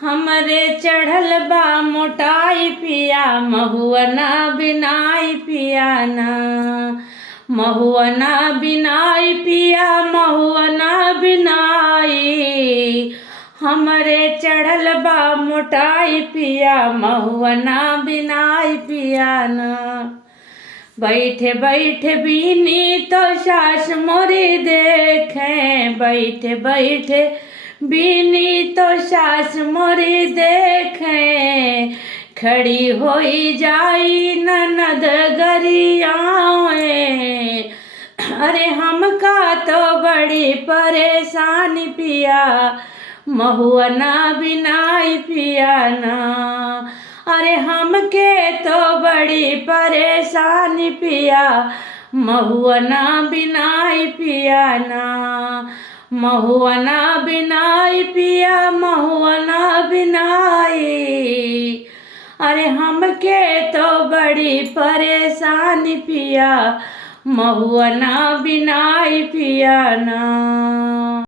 हमरे चढ़ल बा मोटाई पिया, महुआ ना बिनाई पिया ना। महुआ ना बिनाई पिया, महुआ ना बिनाई। हमरे चढ़ल बा मोटाई पिया, महुआ ना बिनाई पिया ना। बैठे बैठे बीनी तो सास मोरी देखे, बैठे बैठे बीनी तो सास मोरी देखे। खड़ी होई जाई ननद गरियाए, अरे हमका तो बड़ी परेशानी पिया, महुआ ना बिनाई पिया ना। अरे हमके तो बड़ी परेशानी पिया, महुआ ना बिनाई पिया ना। महुआ ना बिनाई पिया, महुआ ना बिनाई। अरे हमके तो बड़ी परेशानी पिया, महुआ ना बिनाई पिया ना।